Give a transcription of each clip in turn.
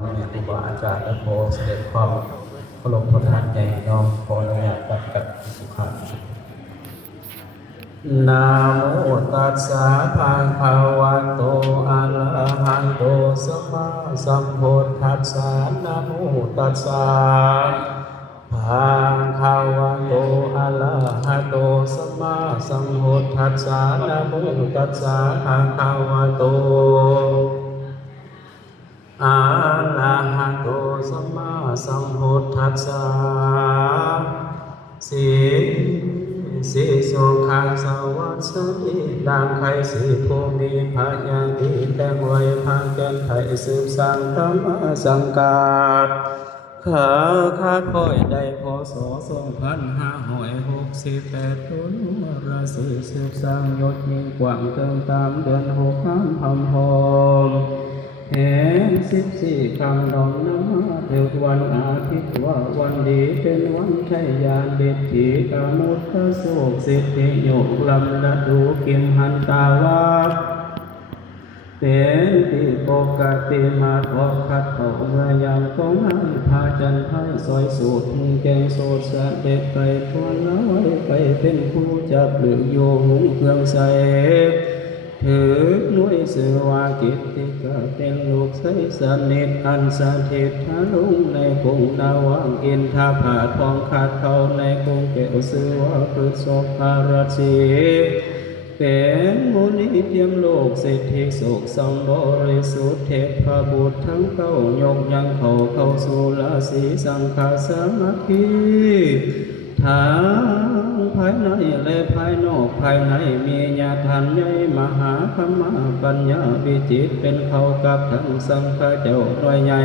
ครูบาอาจารย์และโพเสด็จความพระลมพระธาตุใหญ่น้อมขออนุญาตปฏิบัติสุขะนะโมตัสสะภะคะวะโตอะระหะโตสัมมาสัมพุทธัสสะนะโมตัสสะภะคะวะโตอะระหะโตสัมมาสัมพุทธัสสะนะโมตัสสะภะคะวะโตอะระหะโตสัมมาสัมพุทธัสสะสีสุขังสวัสดิดังไขสีภูมิพายังดีแต่งไว้พาแก่นไขสืบสร้างธรรมสังกาดข้าค่อยได้พศ2568ตุลราศีสืบสร้างยศยิ่งกว่างเติมตามเดือน6น้ำพำพมแห่ง14คำดองน้ำเถิดวันอาทิตย์ว่าวันดีเป็นวันชัยยานเด็ดถีกามุตตะโศกสิทธิโยกลำละดูกิมหันตาวาเป็นที่ปกติมาขอขัดเขาเมื่อยามของให้พาจันทร์ให้สอยสูตรแกงโสดสะเด็ดไปทวนแล้วไว้ไปเป็นผู้จับหรือโยหุงเครื่องใส่ถือนุ้ยเสือวากิตติกาเป็นลูกใสสนิทอันสถิตทาลุงในกรุงดาวังอินทาผาทองขาดเขาในกรุงเกวเสือวาพฤษภภารสีเป็นมุนีเทียมโลกเศรษฐีโศกสมบริสุทธิ์เทพบุตรทั้งเก้ายกยังเข้าสู่ราศีสังฆาสามัคคีทั้งภายในและภายนอกภายในมีญาทันใหญ่มหาธรรมปัญญาวิจิตเป็นเขากับทั้งสังฆเจ้าหน่วยใหญ่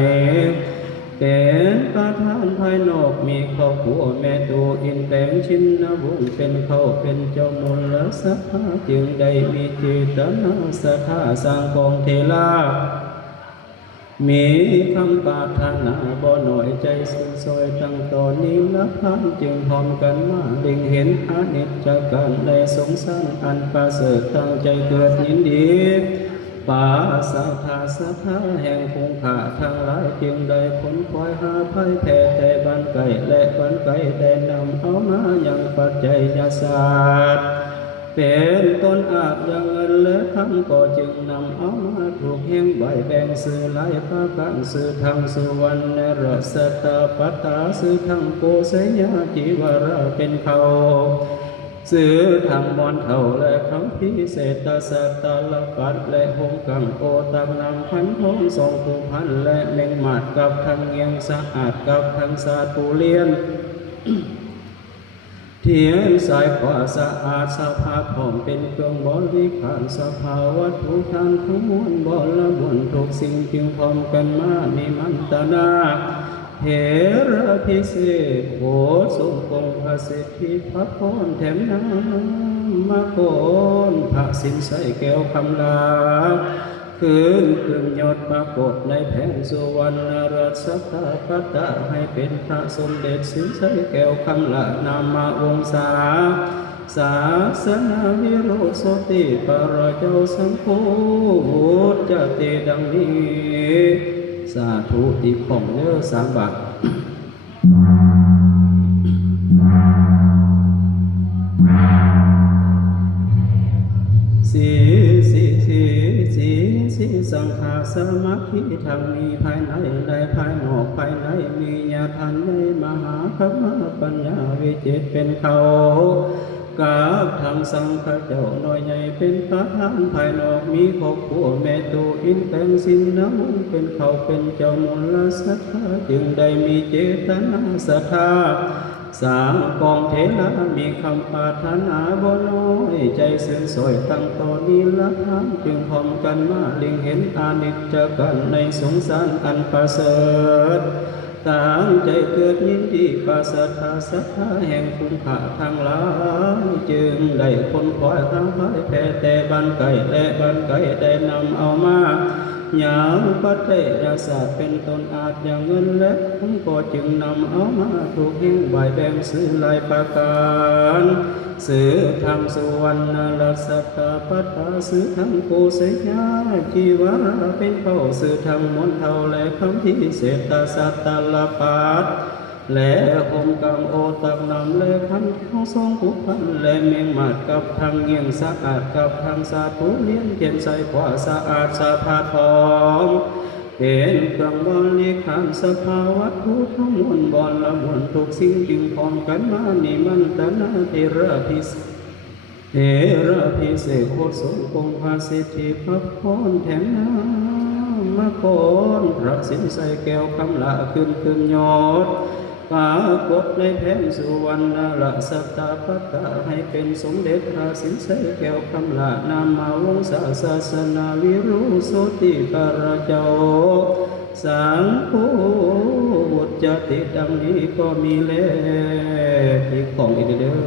เป็นประธานภายนอกมีเขาผัวแม่ตูอินแต่งชินนบุญเป็นเขาเป็นเจ้ามลสัทธาจึงได้มีจิตนาสัทธาสร้างกองเทลามีคำปรารถนาบ่หน่อยใจสิ้นซอยตั้งตอนนี้ละพันจึงพร้อมกันมาเล็งเห็นอานิจจการในสงสารอันประเสริฐตั้งใจเกิดยินดีปาสัทธาสัทธาแห่งคงขาทั้งหลายจึงได้ผลปล่อยหาภัยแผ่แต่บันไก่และบันไก่ได้นำเอามาอย่างปัจจัยยาศาสตร์เป็นต้นอาบอย่างเงินและคำก็จึงนำเอามาถูกแห่งใบแบ่งสื่อหลายภาคกันสื่อทางสุวรรณรสตาปัตตาสื่อทางโกศยาจิวราเป็นเขาสื่อทางมอนเท่าและคำพิเศษตาสัตตาลปัดและหงกังโกตังนำพันห้องสองผู้พันและเมงหมัดกับทางเงียงสะอาดกับทางสาตูเลียนเทียนสายขวาสะอาดสภาพผอมเป็นเครื่องบริขารสภาวัตถุทานทั้งมวลบละบนทุกสิ่งจึงพร้อมกันมานิมันตนาเหระพิเศษโหสมกงพระสิทธิพระพรแถมน้ำมาโกนพระสินใสแก้วคำลาขึ้นยอดปรากฏในแผ่นสุวรรณรัตน์ตาปัตตาให้เป็นพระสมเด็จสินใสแก้วคำละนามาวงศาศาสนาวิโรสติปรเจ้าสังโฆจะเตดังนี้สาธุติของเนื้อสามบาทสีสังฆาสมาธิธรรมมีภายในและภายนอกภายในมีญาทันในมหาธรรมปัญญาวิจิตเป็นเขากับทางสังฆเจ้าหน่อยใหญ่เป็นประธานภายนอกมีครอบครัวแม่ตูอินแต่งสินน้ำเป็นเขาเป็นเจ้ามลสัทธาจึงได้มีเจตนาศรัทธาสามกองเทระมีคำปรารถนาบ่น้อยใจซึ้งสวยตั้งต่อนี้ละทางจึงพร้อมกันมาเล็งเห็นอานิจจกันในสงสารอันประเสริฐตั้งใจเกิดยินดีปัสสัทธาสัทธาแห่งคุณค่าทางหลายจึงได้คนคอยทางพายแผ่แต่บันไก่และบันไก่ได้นำเอามา อย่างปัจเจกศาสตร์เป็นตนอาจอย่างเงินและผมก็จึงนำเอามาถูกแห่งใบแบ่งซื้อหลายประการซื้อทางสุวรรณรัสตาปัตตาซื้อทางโกเสยาจีวาเป็นเป้าซื้อทางมนเทาและคำที่เศรษฐสัตตลปาดและคมกังโอตักนำและพันของทรงผู้พันและเมียงมาดกับทางเงียงสะอาดกับทางสาธุเลี้ยนเทียนใสกว่าสะอาดสะพาทองเป็นเครื่องบริขารสภาวะทุกทั้งมวลบอนละมวลทุกสิ่งจึงพร้อมกันมานิมันตนาเทระพิสเทระพิเศษโคตรสมคงภาสิทธิพักพรแถมน้ำมาโคนพระสินใสแก้วคำละขึ้นยอดปากฏในแผ่นสุวรรณละสัตตาปัตตาให้เป็นสมเด็จพระสินใสแก้วคำละนามาวงศาศาสนาวิรุโสติปรเจ้าสังโฆบุตรจติดังนี้ก็มีแล้วที่ของอีกเด้อ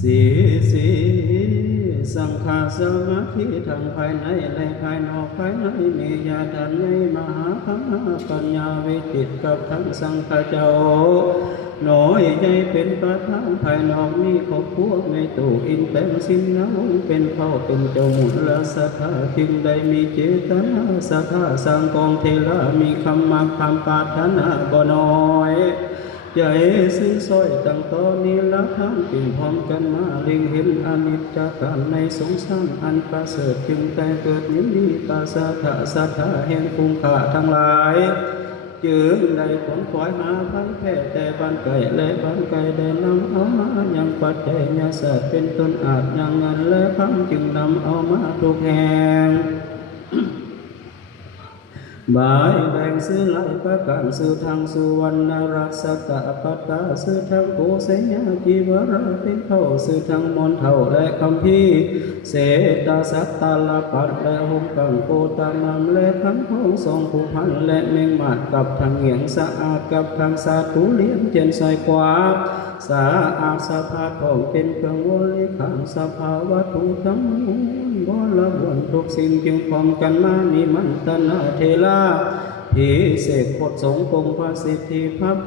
สีสังฆาสมาธิทางภายในและภายนอกภายในมีญาติในมหาธรรมปัญญาวิจิตกับทั้งสังฆเจ้าน้อยใหญ่เป็นประธานภายนอกมีครอบครัวในตู้อินเป็นสินน้ำเป็นเข้าเป็นเจ้ามุลสัทธาจึงได้มีเจตนาสัทธาสังกองเทระมีคำมาคำปรารถนาบ่น้อยใจสิ้นสอยตั้งตอนนี้ละท่านจึงพร้อมกันมาเล็งเห็นอนิจจการในสงสารอันประเสริฐจึงแต่เกิดนิมิตตาสัทธาสัทธาแห่งภูมิขาทั้งหลายจึงได้ผลขวายหาพันแพ่แต่บ้านไก่และบ้านไก่ได้นำเอามายังปัจจัยญาศาสตร์เป็นต้นอาจยังเงินและพังจึงนำเอามาทุกแห่งบายแบ่งซื้อหลายประการซื้อทางสุวรรณรัสตะปัตตาซื้อทางโกเสยาจีวราเป็นเท่าซื้อทางมนเท่าและคำพีเศตสัตตาลปัดและหงกังโกตานำและพันของทรงผู้พันและเมงมาดกับทางเหงียงสะอาดกับทางสาธุเลี้ยงเจนใส่กว่าสะอาดสะพาทองเป็นเครื่องวลิขานสภาวะทุกทั้งมวลบ่ละบวนทุกสิ่งจึงพร้อมกันมานิมันตนาเทลาพิเศษโคตรสงคงพระสิทธิพระพ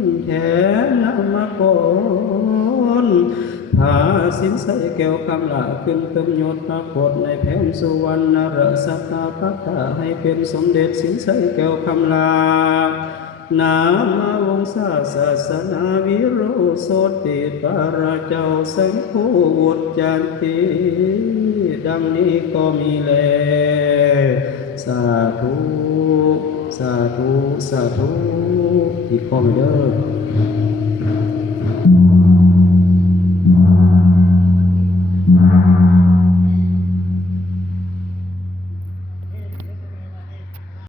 รแทนนามกรพาสินใสแก้วคำละขึ้นเติมยศพระโคตในแผ่นสุวรรณรัสตาปัตตาให้เป็นสมเด็จสินใสแก้วคำลานามวงศาศาสนาวิโรโสติปราเจ้าสังฆวุฒิจันติดังนี้ก็มีแลสาธุสาธุสาธุที่ข้อมเด้อ